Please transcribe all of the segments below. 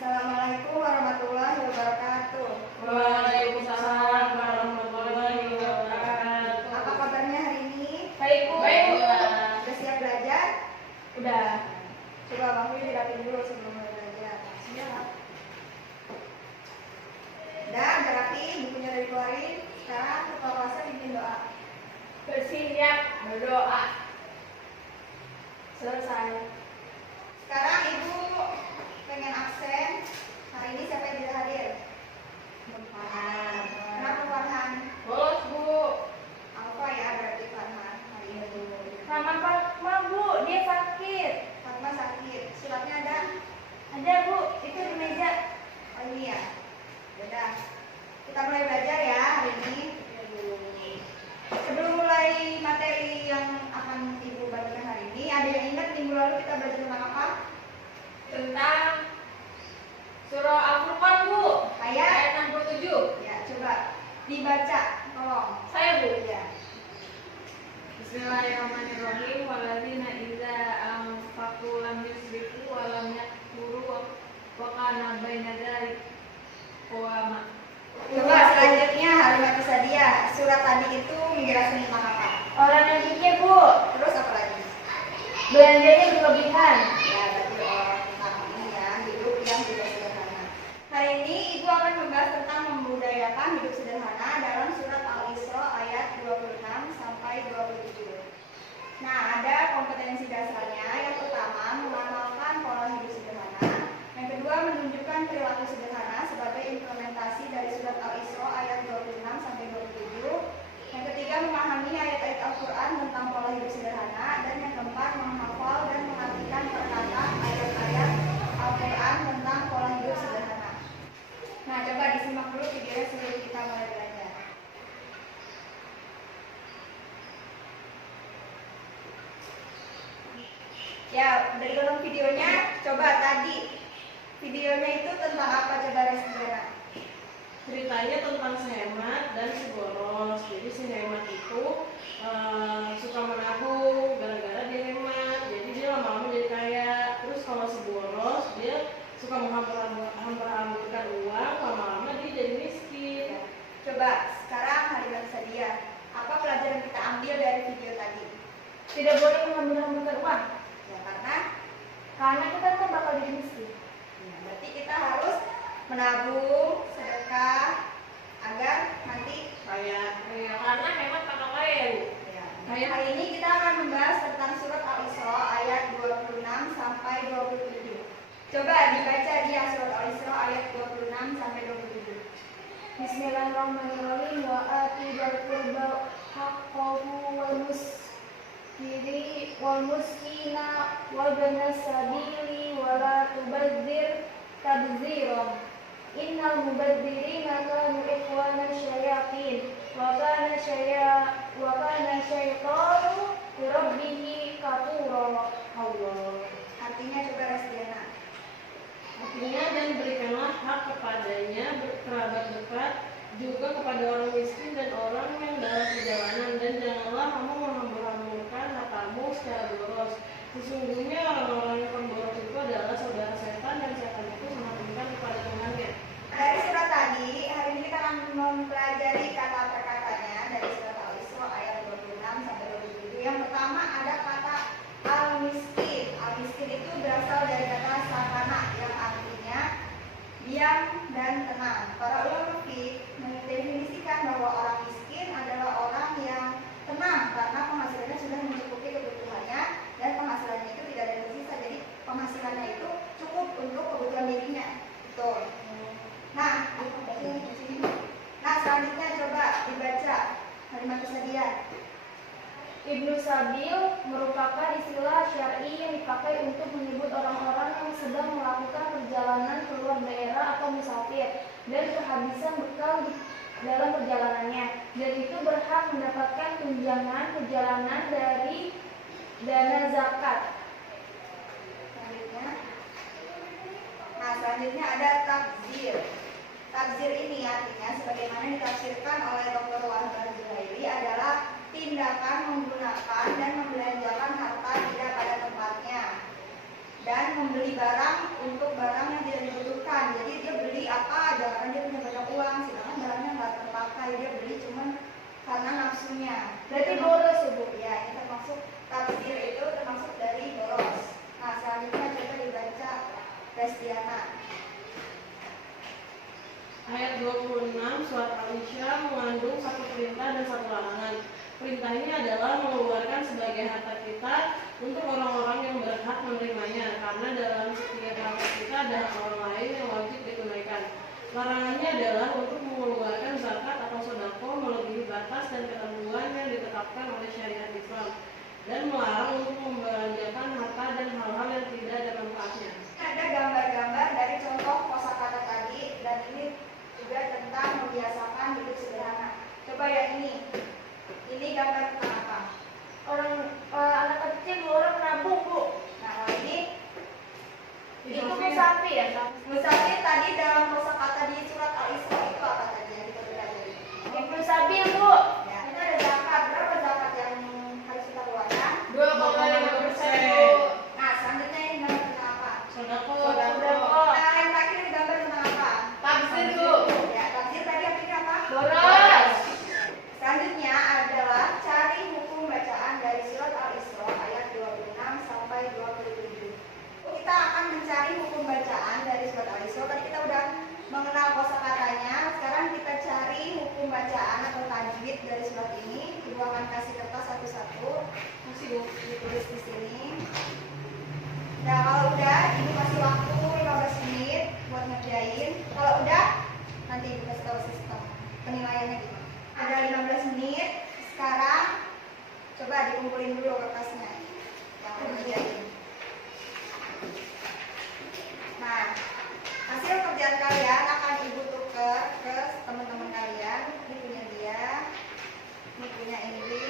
Assalamualaikum warahmatullahi wabarakatuh. Waalaikumsalam warahmatullahi wabarakatuh. Apa kabarnya hari ini? Baik, Bu. Sudah siap belajar? Udah. Coba Bang Wil dirapin dulu sebelum mulai belajar. Siap. Udah, udah rapi, bukunya udah dikeluarin. Sekarang ketua kelasnya bikin doa. Bersiap berdoa. Selesai. Sekarang Ibu pengen absen. Hari ini siapa yang tidak hadir? Farhan. Kenapa Farhan? Bolos, Bu. Apa ya berarti Farhan hari ini? Sama Fatma, Bu. Dia sakit. Fatma sakit. Suratnya ada? Ada, Bu. Itu di meja. Oh ini ya. Udah. Kita mulai belajar ya hari ini. Sebelum mulai materi yang akan Ibu bagikan hari ini, ada yang ingat minggu lalu kita belajar tentang apa? Tentang surah Al-Furqan, Bu. Ayat? 67. Ya, coba dibaca, tolong. Saya, Bu. Ya. Bismillahirrahmanirrahim. Walladzina idza anfaqu lam yusrifu wa lam yaqturu wa kana baina dzalik qawama. Coba selanjutnya Halimah Sadia. Surat tadi itu menjelaskan tentang apa? Orang yang pikir, Bu, Terus apa lagi? belanjanya berlebihan. Ya, berarti orang tentang ini ya, hidup yang tidak sederhana. Hari ini Ibu akan membahas tentang membudayakan hidup sederhana dalam surat Al-Isra ayat 26 sampai 27. Nah, ada kompetensi dasarnya. Yang pertama, mengamalkan pola hidup sederhana. Yang kedua, menunjukkan perilaku sederhana sebagai implementasi dari surat Al-Isra ayat 26 sampai 27. Yang ketiga, memahami ayat-ayat Al-Quran tentang pola hidup sederhana. Dan yang keempat, menghafal dan mengartikan perkata ayat-ayat Al-Quran tentang pola hidup sederhana. Nah, coba disimak dulu videonya sebelum kita mulai belajar. Ya, dari dalam videonya, coba tadi videonya itu tentang apa coba Restriana? Ceritanya tentang si Hemat dan si Boros. Jadi si Hemat itu suka menabung gara-gara dia hemat. Jadi dia lama-lama jadi kaya. Terus kalau si Boros dia suka menghamburkan uang, lama-lama dia jadi miskin. Ya. Coba sekarang Halimah Sadia, apa pelajaran kita ambil dari video tadi? Tidak boleh mengambil uang Ya, karena kita kan bakal jadi miskin. ya, berarti kita harus menabung, sedekah agar nanti Kayak Karena hemat kata kaya, Bu. ya. Hari ini kita akan membahas tentang surat Al-Isra ayat 26 sampai 27. Coba dibaca dia surat Al-Isra ayat 26 sampai 27. Bismillahirrahmanirrahim. Wa atidal qurba haqqahu wal muskina wa banas sabili wa la tubadzir tabdziran. Innal mubadzirina kanu ikhwana syayatin wa kana syaitanu li rabbih kafura. Allah. Artinya coba Restriana. Artinya dan berikanlah hak kepadanya kerabat dekat juga kepada orang miskin dan orang yang dalam perjalanan, dan janganlah kamu menghambur-hamburkan hartamu secara boros. Sesungguhnya orang-orang yang pemboros itu adalah saudara setan, dan setan itu sangat ingkar kepada Tuhannya. Dari surat tadi, hari ini kita akan mempelajari kata per katanya dari surat Al-Isra ayat 26 sampai 27. Yang pertama ada kata al-miskin. Al-miskin itu berasal dari kata sakana yang artinya diam dan tenang. Para ulama fikih mendefinisikan bahwa orang miskin adalah orang yang tenang karena penghasilannya sudah mencukupi kebutuhannya dan penghasilannya itu tidak ada yang tersisa. Jadi penghasilannya itu cukup untuk kebutuhan dirinya. Betul. Nah, selanjutnya coba dibaca Halimah Sadia. Ibnu Sabil merupakan istilah syar'i yang dipakai untuk menyebut orang-orang yang sedang melakukan perjalanan keluar daerah atau musafir dan kehabisan bekal dalam perjalanannya, dan itu berhak mendapatkan tunjangan perjalanan dari dana zakat. Selanjutnya ada tabzir. Tabzir ini artinya sebagaimana ditafsirkan oleh Dr. Wahbah Zuhaili adalah tindakan menggunakan dan membelanjakan harta tidak pada tempatnya dan membeli barang untuk barang yang tidak dibutuhkan. sengaja dia beli, cuman karena nafsunya. Berarti boros ya Bu? Ya, ini termasuk tafsir itu termasuk dari boros. Nah, selanjutnya coba dibaca Restiana. Ayat 26 surat Al-Isra mengandung satu perintah dan satu larangan. Perintahnya adalah mengeluarkan sebagian harta kita untuk orang-orang yang berhak menerimanya, karena dalam setiap harta kita ada hak orang lain yang wajib ditunaikan. Larangannya adalah untuk mengeluarkan zakat atau sedekah melebihi batas dan ketentuan yang ditetapkan oleh syariat Islam, dan melarang untuk membelanjakan harta dan hal-hal yang tidak ada manfaatnya. Ada gambar-gambar dari contoh kosakata tadi, dan ini juga tentang membiasakan hidup sederhana. Coba ya ini gambar tentang apa? Anak kecil, orang menabung Bu. Nah, kalau ini Itu musafir ya? musafir tadi dalam kosakata di surat Al-Isra itu apa tadi yang kita pelajari? Ibnu Sabil Bu. Ya, itu ada zakat. Berapa zakat yang harus kita keluarkan? 2,5%. Nah, selanjutnya ini gambar tentang apa? Sedekah. Nah, yang terakhir ini gambar tentang apa? Tafsir Bu. Ya, tafsir tadi artinya apa? Boros. Selanjutnya adalah cari hukum bacaan dari surat Al-Isra ayat 26 sampai 27. Kita akan mencari hukum bacaan dari surat Al-Isra. Tadi kita udah mengenal kosakatanya. Sekarang kita cari hukum bacaan atau tajwid dari surat ini. Ibu akan kasih kertas satu-satu. Masih ditulis di sini. Nah, kalau udah, ibu kasih waktu 15 menit buat ngerjain. Kalau udah, nanti ibu kasih tahu sistem penilaiannya gimana. Ada 15 menit. Sekarang coba dikumpulin dulu kertasnya yang mau ngerjain. Nah, hasil kerjaan kalian akan ibu tuker ke teman-teman kalian. Ini punya dia, ini punya Indri,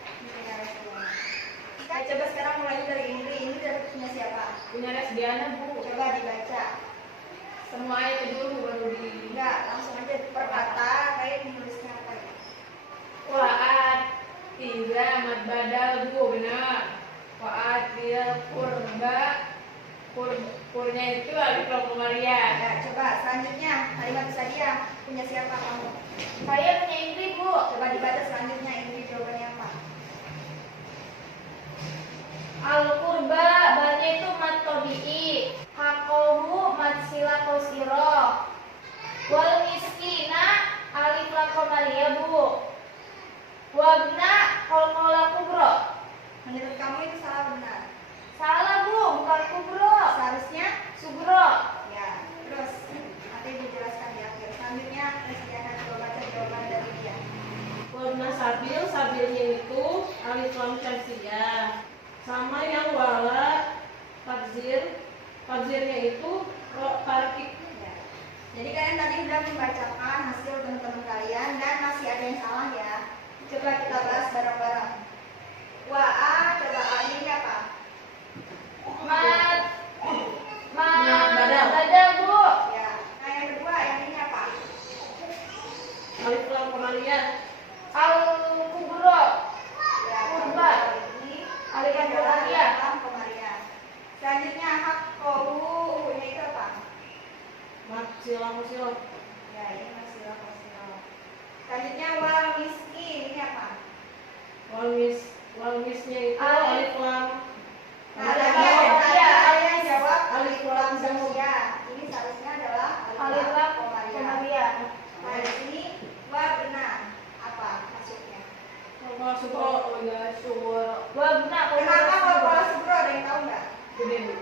ini punya Restiana. Kita coba sekarang mulai dari Indri. Ini dari punya siapa? Punya Restiana Bu. Coba dibaca. Semua ayat dulu baru di. Enggak, langsung aja per kata. Kayak menulisnya apa ya? Waat tiga mat badal Bu, benar. Waat tiga purba. Purnya itu alif lam Maria. Nah, coba selanjutnya kalimat dia punya siapa kamu? Saya punya Indri Bu. Coba dibaca selanjutnya Indri jawabannya apa? Al-Qurba bannya itu mat tobi'i, hakohu mat sila kosiro, wal miskina alif lam komalia Bu, wabna kolkola kubro. Menurut kamu itu salah benar? Salah Bu, bukan kubro, Seharusnya sugro. ya. Terus nanti dijelaskan di akhir. Selanjutnya Restiana coba baca jawaban dari dia. Warna sabilnya itu alif lam syamsiyah. Sama yang wala tabzirnya itu ro tarkik. Ya. Jadi kalian tadi sudah membacakan hasil teman-teman kalian dan masih ada yang salah ya. Coba kita bahas bareng-bareng. Coba ini apa? Mat Badal. badal Bu. Ya. Nah yang kedua yang ini apa? Alif lam Maria. Al-Kubro. Ya. Kurba. Ini Alif lam adalah Komariah. alif lam Komariah. Selanjutnya hak kohu ini itu apa? Mat silam. Ya ini masih lah. Selanjutnya wal miskin ini apa? Walmisnya itu alif lam. Nah, tadi ada yang jawab Alif alif lam lam Syamsiah. Ini seharusnya adalah Alif lam Komariah. Komariah. Nah, di sini wa benar. Apa maksudnya? Kalau suko Wabna Kenapa kalau subro ada yang tahu nggak? gede Bu.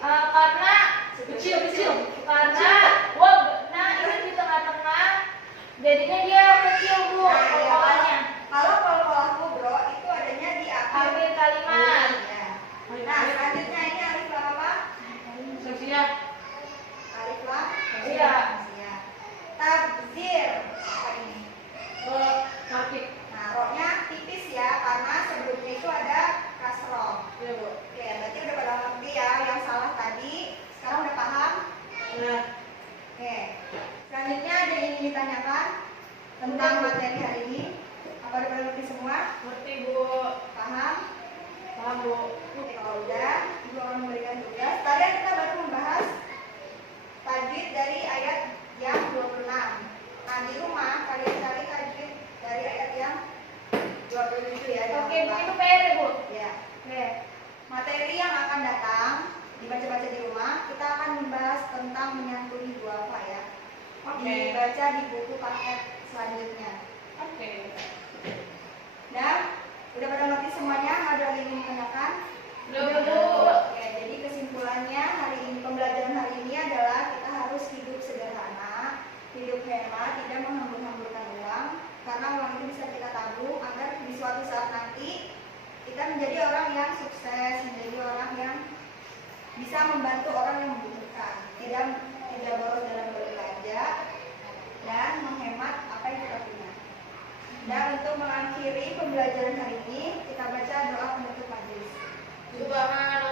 Karena Kecil. karena wabna ini di tengah-tengah, jadinya dia kecil Bu Nah, ya, kolkolannya. kalau kubro itu adanya di akhir Akhir kalimat. Ya. Nah, selanjutnya ini alif lam apa? Syamsiyah. Alif lam Iya. Syamsiah. Tabzir apa ini? Tarkik. Nah, roknya tipis ya karena sebelumnya itu ada kasroh. Iya Bu. Oke, berarti udah pada ngerti ya yang salah tadi. Sekarang udah paham? Nah, Oke. Selanjutnya ada yang ingin ditanyakan tentang materi hari ini. Apa udah pada ngerti semua? ngerti Bu. Paham? Paham Bu. Oke, kalau udah, ibu akan memberikan tugas. Tadi kita baru membahas tajwid dari ayat yang 26. Nah, di rumah kalian cari tajwid di rumah, kita akan membahas tentang menyantuni duafa ya. Oke. Dibaca di buku paket selanjutnya. Oke. Dan udah pada ngerti semuanya? Ada yang ingin menanyakan? Belum. Oke, jadi kesimpulannya hari ini, pembelajaran hari ini adalah kita harus hidup sederhana, hidup hemat, tidak menghambur-hamburkan uang, karena uang itu bisa kita tabung agar di suatu saat nanti kita menjadi orang yang sukses, menjadi orang yang bisa membantu orang yang membutuhkan, tidak boros dalam berbelanja dan menghemat apa yang kita punya. Dan untuk mengakhiri pembelajaran hari ini, kita baca doa penutup majelis. Subhanallah.